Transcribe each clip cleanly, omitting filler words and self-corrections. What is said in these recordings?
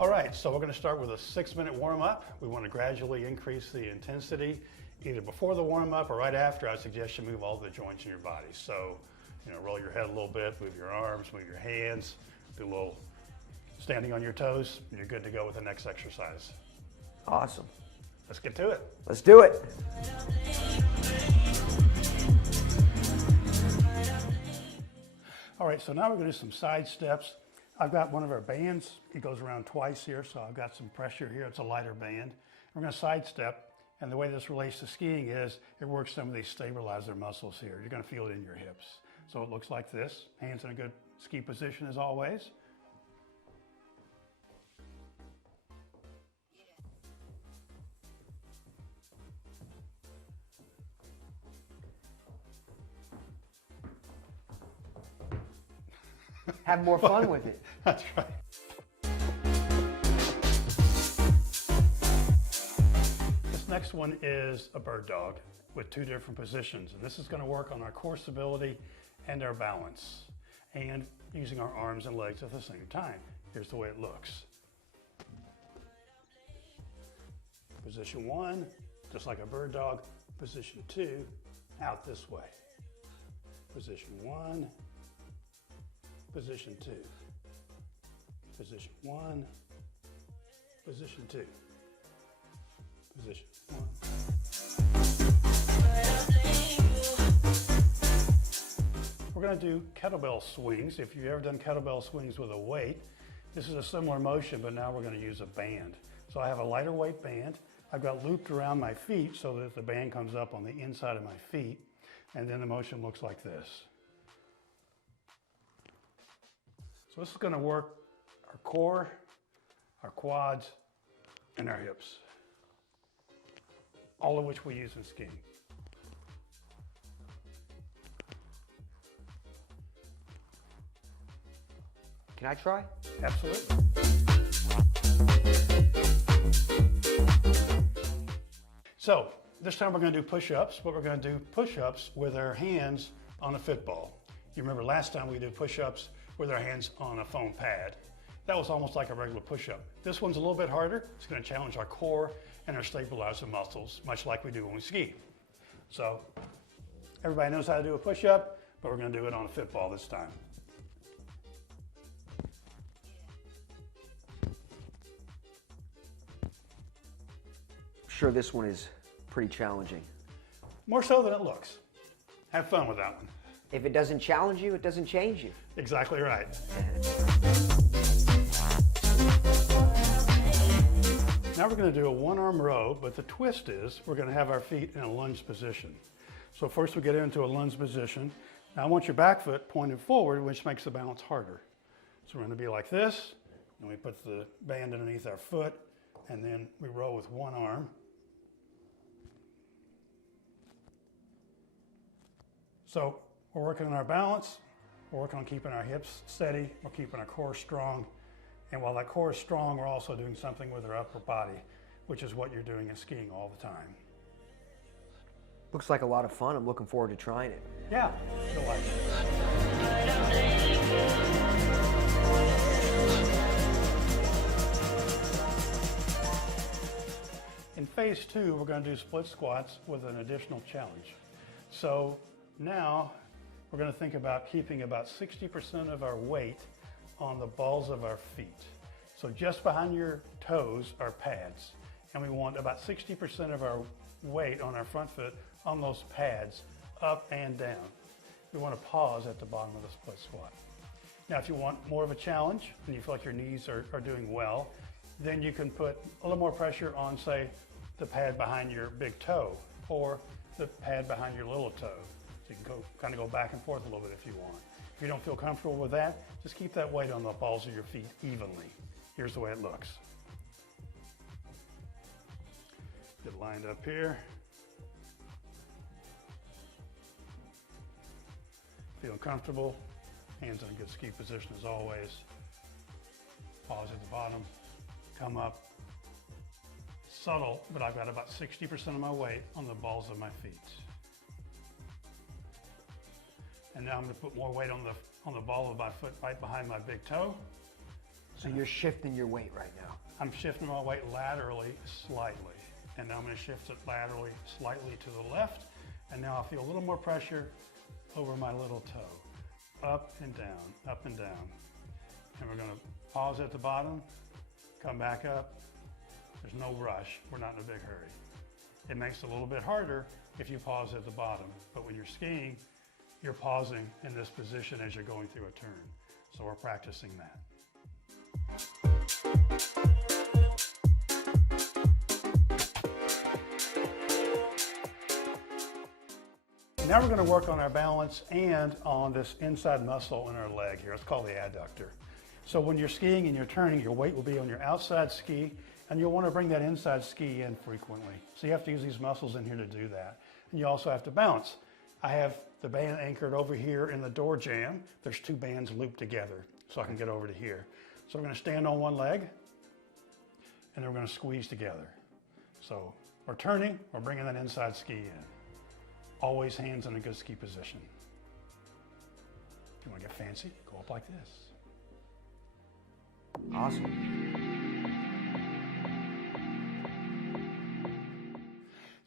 All right, so we're going to start with a 6-minute warm-up. We want to gradually increase the intensity, either before the warm-up or right after. I suggest you move all the joints in your body. So, roll your head a little bit, move your arms, move your hands, do a little standing on your toes, and you're good to go with the next exercise. Awesome. Let's get to it. Let's do it. All right, so now we're going to do some side steps. I've got one of our bands. It goes around twice here, so I've got some pressure here. It's a lighter band. We're going to sidestep, and the way this relates to skiing is it works some of these stabilizer muscles here. You're going to feel it in your hips. So it looks like this. Hands in a good ski position as always. Have more fun with it. That's right. This next one is a bird dog with 2 different positions. And this is going to work on our core stability and our balance and using our arms and legs at the same time. Here's the way it looks. Position 1, just like a bird dog. Position 2, out this way. Position 1. Position 2, position 1, position 2, position 1. We're going to do kettlebell swings. If you've ever done kettlebell swings with a weight, this is a similar motion, but now we're going to use a band. So I have a lighter weight band. I've got looped around my feet so that the band comes up on the inside of my feet, and then the motion looks like this. So this is going to work our core, our quads, and our hips, all of which we use in skiing. Can I try? Absolutely. So this time we're going to do push-ups, but we're going to do push-ups with our hands on a fit ball. You remember last time we did push-ups with our hands on a foam pad. That was almost like a regular push-up. This one's a little bit harder. It's going to challenge our core and our stabilizer muscles, much like we do when we ski. So everybody knows how to do a push-up, but we're going to do it on a fit ball this time. I'm sure this one is pretty challenging. More so than it looks. Have fun with that one. If it doesn't challenge you, it doesn't change you. Exactly right. Now we're going to do a 1-arm row, but the twist is we're going to have our feet in a lunge position. So first we get into a lunge position. Now I want your back foot pointed forward, which makes the balance harder. So we're going to be like this, and we put the band underneath our foot, and then we row with 1 arm. So we're working on our balance, we're working on keeping our hips steady, we're keeping our core strong, and while that core is strong, we're also doing something with our upper body, which is what you're doing in skiing all the time. Looks like a lot of fun. I'm looking forward to trying it. Yeah, you'll like it. In phase 2, we're going to do split squats with an additional challenge. So now we're going to think about keeping about 60% of our weight on the balls of our feet. So just behind your toes are pads, and we want about 60% of our weight on our front foot on those pads, up and down. We want to pause at the bottom of the split squat. Now if you want more of a challenge and you feel like your knees are doing well, then you can put a little more pressure on, say, the pad behind your big toe or the pad behind your little toe. So you can kind of go back and forth a little bit if you want. If you don't feel comfortable with that, just keep that weight on the balls of your feet evenly. Here's the way it looks. Get lined up here. Feel comfortable. Hands in a good ski position as always. Pause at the bottom. Come up. Subtle, but I've got about 60% of my weight on the balls of my feet. And now I'm going to put more weight on the ball of my foot right behind my big toe. So you're shifting your weight right now. I'm shifting my weight laterally slightly. And now I'm going to shift it laterally slightly to the left. And now I feel a little more pressure over my little toe. Up and down, up and down. And we're going to pause at the bottom, come back up. There's no rush. We're not in a big hurry. It makes it a little bit harder if you pause at the bottom. But when you're skiing, you're pausing in this position as you're going through a turn. So we're practicing that. Now we're going to work on our balance and on this inside muscle in our leg here. It's called the adductor. So when you're skiing and you're turning, your weight will be on your outside ski, and you'll want to bring that inside ski in frequently. So you have to use these muscles in here to do that. And you also have to balance. I have the band anchored over here in the door jamb. There's two bands looped together so I can get over to here. So we're going to stand on one leg, and then we're going to squeeze together. So we're turning, we're bringing that inside ski in. Always hands in a good ski position. If you want to get fancy, go up like this. Awesome.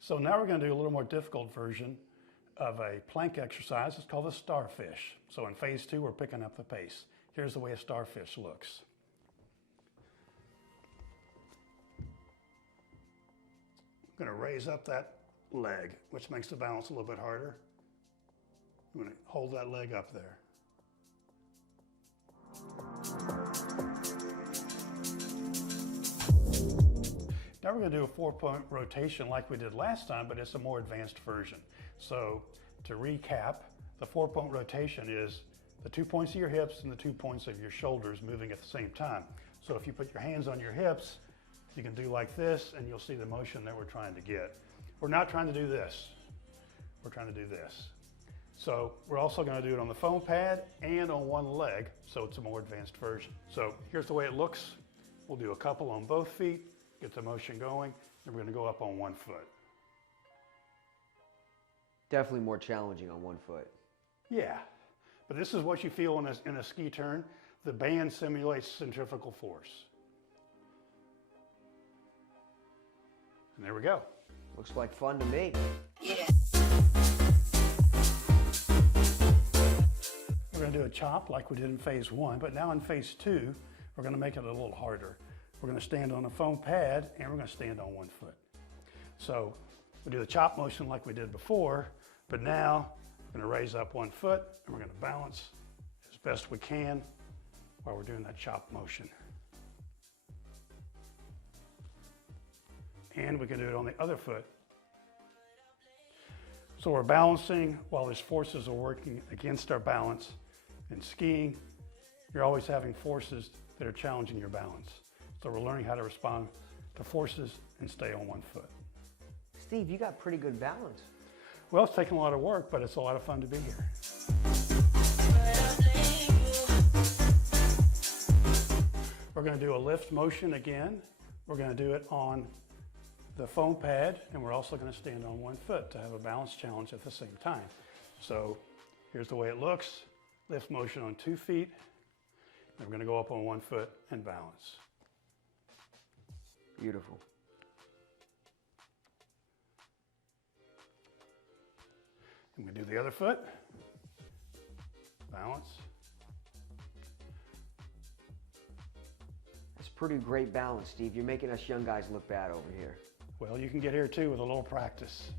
So now we're going to do a little more difficult version of a plank exercise. It's called the starfish. So in phase 2, we're picking up the pace. Here's the way a starfish looks. I'm going to raise up that leg, which makes the balance a little bit harder. I'm going to hold that leg up there. Now we're going to do a 4-point rotation like we did last time, but it's a more advanced version. So to recap, the 4-point rotation is the 2 points of your hips and the 2 points of your shoulders moving at the same time. So if you put your hands on your hips, you can do like this, and you'll see the motion that we're trying to get. We're not trying to do this. We're trying to do this. So we're also going to do it on the foam pad and on one leg, so it's a more advanced version. So here's the way it looks. We'll do a couple on both feet, get the motion going, and we're going to go up on one foot. Definitely more challenging on one foot. Yeah, but this is what you feel in a ski turn. The band simulates centrifugal force. And there we go. Looks like fun to me. Yeah. We're going to do a chop like we did in phase 1, but now in phase 2, we're going to make it a little harder. We're going to stand on a foam pad, and we're going to stand on one foot. So we do the chop motion like we did before, but now we're going to raise up one foot, and we're going to balance as best we can while we're doing that chop motion. And we can do it on the other foot. So we're balancing while these forces are working against our balance. In skiing, you're always having forces that are challenging your balance. So we're learning how to respond to forces and stay on one foot. Steve, you got pretty good balance. Well, it's taken a lot of work, but it's a lot of fun to be here. We're going to do a lift motion again. We're going to do it on the foam pad, and we're also going to stand on one foot to have a balance challenge at the same time. So here's the way it looks. Lift motion on 2 feet, and we're going to go up on one foot and balance. Beautiful. And we do the other foot, balance. That's pretty great balance, Steve. You're making us young guys look bad over here. Well, you can get here too with a little practice.